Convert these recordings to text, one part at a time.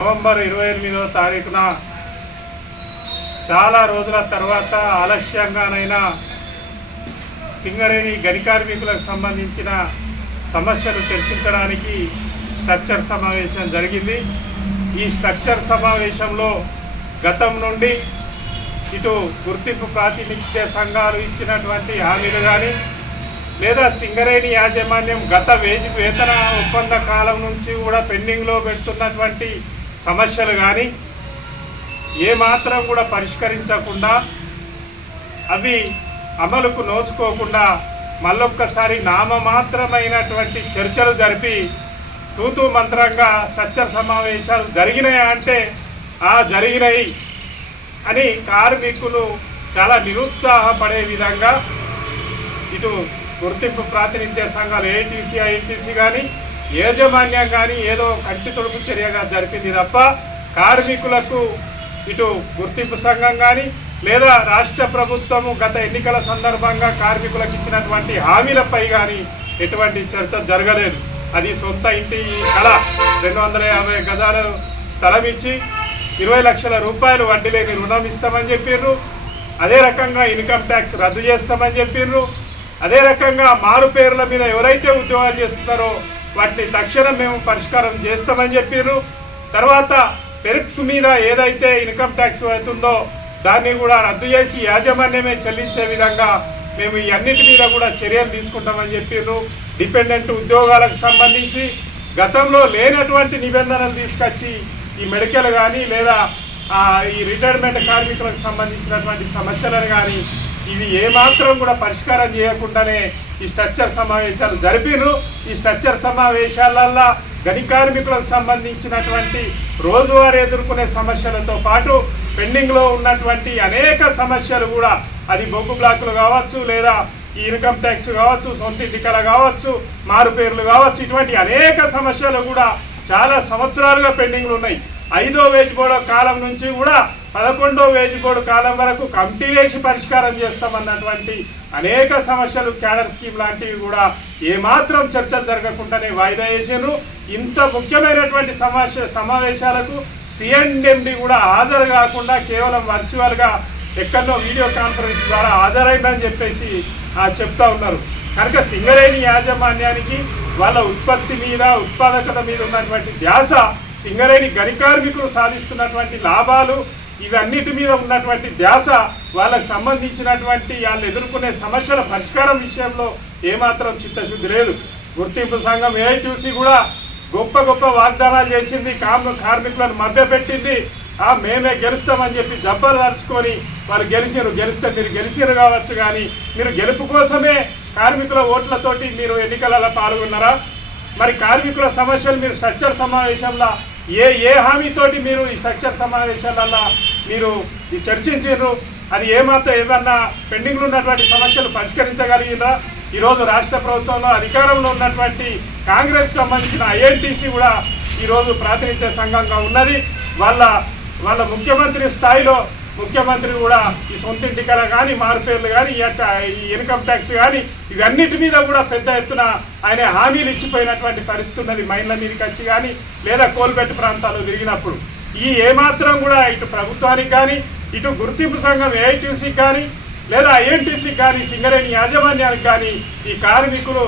November ఇరవై ఎనిమిదవ తారీఖున చాలా రోజుల తర్వాత ఆలస్యంగానైనా సింగరేణి గని కార్మికులకు సంబంధించిన సమస్యలు చర్చించడానికి స్ట్రక్చర్ సమావేశం జరిగింది. ఈ స్ట్రక్చర్ సమావేశంలో గతం నుండి ఇటు గుర్తింపు ప్రాతినిధ్య సంఘాలు ఇచ్చినటువంటి హామీలు కానీ లేదా సింగరేణి యాజమాన్యం గత వేజ్ వేతన ఒప్పంద కాలం నుంచి కూడా పెండింగ్లో పెడుతున్నటువంటి సమస్యలు కానీ ఏమాత్రం కూడా పరిష్కరించకుండా అవి అమలుకు నోచుకోకుండా మళ్ళొక్కసారి నామమాత్రమైనటువంటి చర్చలు జరిపి తూతూ మంత్రంగా సత్య సమావేశాలు జరిగినాయా అంటే ఆ జరిగినాయి అని కార్మికులు చాలా నిరుత్సాహపడే విధంగా ఇటు గుర్తింపు ప్రాతినిధ్య సంఘాలు ఏటీసీ ఐటీసీ కానీ యాజమాన్యం కానీ ఏదో కంటి తొడుపు చర్యగా జరిపింది తప్ప కార్మికులకు ఇటు గుర్తింపు సంఘం కానీ లేదా రాష్ట్ర ప్రభుత్వము గత ఎన్నికల సందర్భంగా కార్మికులకు ఇచ్చినటువంటి హామీలపై కానీ ఎటువంటి చర్చ జరగలేదు. అది సొంత ఇంటి కళ. రెండు వందల యాభై గజాల స్థలం ఇచ్చి ఇరవై లక్షల రూపాయలు వడ్డీ లేని రుణం ఇస్తామని చెప్పిర్రు. అదే రకంగా ఇన్కమ్ ట్యాక్స్ రద్దు చేస్తామని చెప్పిర్రు. అదే రకంగా మారు పేర్ల మీద ఎవరైతే ఉద్యోగాలు చేస్తున్నారో వాటిని తక్షణం మేము పరిష్కారం చేస్తామని చెప్పిర్రు. తర్వాత పెరుక్స్ మీద ఏదైతే ఇన్కమ్ ట్యాక్స్ అవుతుందో దాన్ని కూడా రద్దు చేసి యాజమాన్యమే చెల్లించే విధంగా మేము ఈ అన్నిటి మీద కూడా చర్యలు తీసుకుంటామని చెప్పిర్రు. డిపెండెంట్ ఉద్యోగాలకు సంబంధించి గతంలో లేనటువంటి నిబంధనలు తీసుకొచ్చి ఈ మెడికల్ కానీ లేదా ఈ రిటైర్మెంట్ కార్మికులకు సంబంధించినటువంటి సమస్యలను కానీ ఇవి ఏమాత్రం కూడా పరిష్కారం చేయకుండానే ఈ స్ట్రక్చర్ సమావేశాలు జరిపిరు ఈ స్ట్రక్చర్ సమావేశాలల్లో గని కార్మికులకు సంబంధించినటువంటి రోజువారీ ఎదుర్కొనే సమస్యలతో పాటు పెండింగ్లో ఉన్నటువంటి అనేక సమస్యలు కూడా అది బొగ్గు బ్లాకులు కావచ్చు లేదా ఈ ఇన్కమ్ ట్యాక్స్ కావచ్చు సొంత ఇంటికల కావచ్చు మారు పేర్లు కావచ్చు ఇటువంటి అనేక సమస్యలు కూడా చాలా సంవత్సరాలుగా పెండింగ్లు ఉన్నాయి. ఐదో వేజ్ బోర్డు కాలం నుంచి కూడా పదకొండో వేజ్ బోర్డు కాలం వరకు కమిటీ వేసి పరిష్కారం చేస్తామన్నటువంటి అనేక సమస్యలు క్యాడర్ స్కీమ్ లాంటివి కూడా ఏమాత్రం చర్చలు జరగకుండానే వాయిదా వేసారు ఇంత ముఖ్యమైనటువంటి సమావేశ సమావేశాలకు సిఎండి కూడా హాజరు కాకుండా కేవలం వర్చువల్గా ఎక్కడో వీడియో కాన్ఫరెన్స్ ద్వారా హాజరైందని చెప్పేసి ఆ, చెప్తా ఉన్నారు. కనుక సింగరేణి యాజమాన్యానికి వాళ్ళ ఉత్పత్తి మీద ఉత్పాదకత మీద ఉన్నటువంటి ధ్యాస సింగరేణి గని కార్మికులు సాధిస్తున్నటువంటి లాభాలు ఇవన్నిటి మీద ఉన్నటువంటి ధ్యాస వాళ్ళకు సంబంధించినటువంటి వాళ్ళు ఎదుర్కొనే సమస్యల పరిష్కారం విషయంలో ఏమాత్రం చిత్తశుద్ధి లేదు. గుర్తింపు సంఘం ఏఐటీసీ కూడా గొప్ప గొప్ప వాగ్దానాలు చేసింది కామ కార్మికులను మభ్యపెట్టింది. ఆ మేమే గెలుస్తామని చెప్పి జబ్బలు దరుచుకొని వారు గెలిచారు గెలిస్తే మీరు గెలిచారు కావచ్చు కానీ మీరు గెలుపు కోసమే కార్మికుల ఓట్లతోటి మీరు ఎన్నికలలో పాల్గొన్నారా? మరి కార్మికుల సమస్యలు మీరు స్ట్రక్చర్ సమావేశంలో ఏ ఏ హామీతోటి మీరు ఈ స్ట్రక్చర్ సమావేశాలలో మీరు ఈ చర్చించారు అది ఏమాత్రం ఏదన్నా పెండింగ్లో ఉన్నటువంటి సమస్యలు పరిష్కరించగలిగిందా? ఈరోజు రాష్ట్ర ప్రభుత్వంలో అధికారంలో ఉన్నటువంటి కాంగ్రెస్ సంబంధించిన ఐఎన్టీసీ కూడా ఈరోజు ప్రాతినిధ్య సంఘంగా ఉన్నది. వాళ్ళ వాళ్ళ ముఖ్యమంత్రి స్థాయిలో ముఖ్యమంత్రి కూడా ఈ సొంత ఇంటికల కానీ మారుపేర్లు కానీ ఈ యొక్క ఈ ఇన్కమ్ ట్యాక్స్ కానీ ఇవన్నిటి మీద కూడా పెద్ద ఎత్తున ఆయన హామీలు ఇచ్చిపోయినటువంటి పరిస్థితి ఉన్నది. మైన్ల మీదకి వచ్చి కానీ లేదా కోల్బెట్ ప్రాంతాల్లో తిరిగినప్పుడు. ఈ ఏమాత్రం కూడా ఇటు ప్రభుత్వానికి కానీ ఇటు గుర్తింపు సంఘం ఏఐటీసీకి కానీ లేదా ఐఎన్టీసీకి కానీ సింగరేణి యాజమాన్యానికి కానీ ఈ కార్మికులు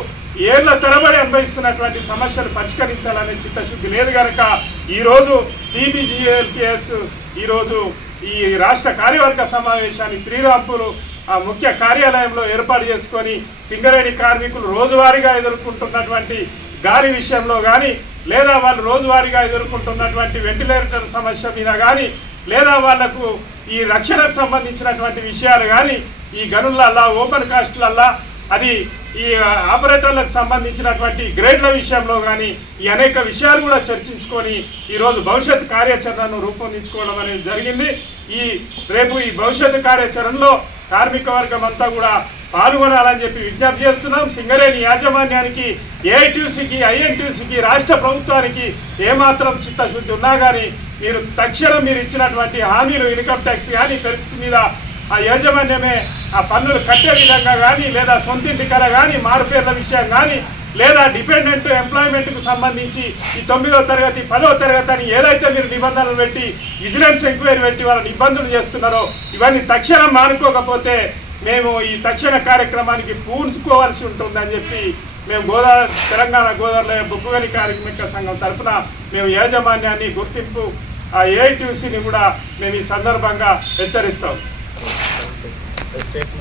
ఏళ్ళ తరబడి అనుభవిస్తున్నటువంటి సమస్యలు పరిష్కరించాలనే చిత్తశుద్ధి లేదు కనుక ఈరోజు టీబీజీఎల్కేఎస్ ఈరోజు ఈ రాష్ట్ర కార్యవర్గ సమావేశాన్ని శ్రీరాంపూర్ ఆ ముఖ్య కార్యాలయంలో ఏర్పాటు చేసుకొని సింగరేణి కార్మికులు రోజువారీగా ఎదుర్కొంటున్నటువంటి గాలి విషయంలో కానీ లేదా వాళ్ళు రోజువారీగా ఎదుర్కొంటున్నటువంటి వెంటిలేటర్ సమస్య మీద కానీ లేదా వాళ్ళకు ఈ రక్షణకు సంబంధించినటువంటి విషయాలు కానీ ఈ గనులల్లా ఓపెన్ కాస్ట్లల్లా అది ఈ ఆపరేటర్లకు సంబంధించినటువంటి గ్రేడ్ల విషయంలో కానీ ఈ అనేక విషయాలు కూడా చర్చించుకొని ఈరోజు భవిష్యత్ కార్యాచరణను రూపొందించుకోవడం అనేది జరిగింది. ఈ రేపు ఈ భవిష్యత్ కార్యాచరణలో కార్మిక వర్గం అంతా కూడా పాల్గొనాలని చెప్పి విజ్ఞప్తి చేస్తున్నాం. సింగరేణి యాజమాన్యానికి ఏఐటీసీకి ఐఎన్టీసీకి రాష్ట్ర ప్రభుత్వానికి ఏమాత్రం చిత్తశుద్ధి ఉన్నా కానీ మీరు తక్షణం మీరు ఇచ్చినటువంటి హామీలు ఇన్కమ్ ట్యాక్స్ కానీ పెరిక్స్ మీద ఆ యాజమాన్యమే ఆ పన్నులు కట్టే విధంగా కానీ లేదా సొంత ఇంటికల కానీ మారుపేర్ల విషయం కానీ లేదా డిపెండెంట్ ఎంప్లాయ్మెంట్కు సంబంధించి ఈ తొమ్మిదో తరగతి పదో తరగతి అని ఏదైతే మీరు నిబంధనలు పెట్టి విజిలెన్స్ ఎంక్వైరీ పెట్టి వాళ్ళని ఇబ్బందులు చేస్తున్నారో ఇవన్నీ తక్షణం మానుకోకపోతే మేము ఈ తక్షణ కార్యక్రమానికి పూనుకోవాల్సి ఉంటుందని చెప్పి మేము గోదావరి తెలంగాణ గోదావరి బొగ్గుగని కార్మిక సంఘం తరఫున మేము యాజమాన్యాన్ని గుర్తింపు ఆ ఏఐటీసీని కూడా మేము ఈ సందర్భంగా హెచ్చరిస్తాం. the statement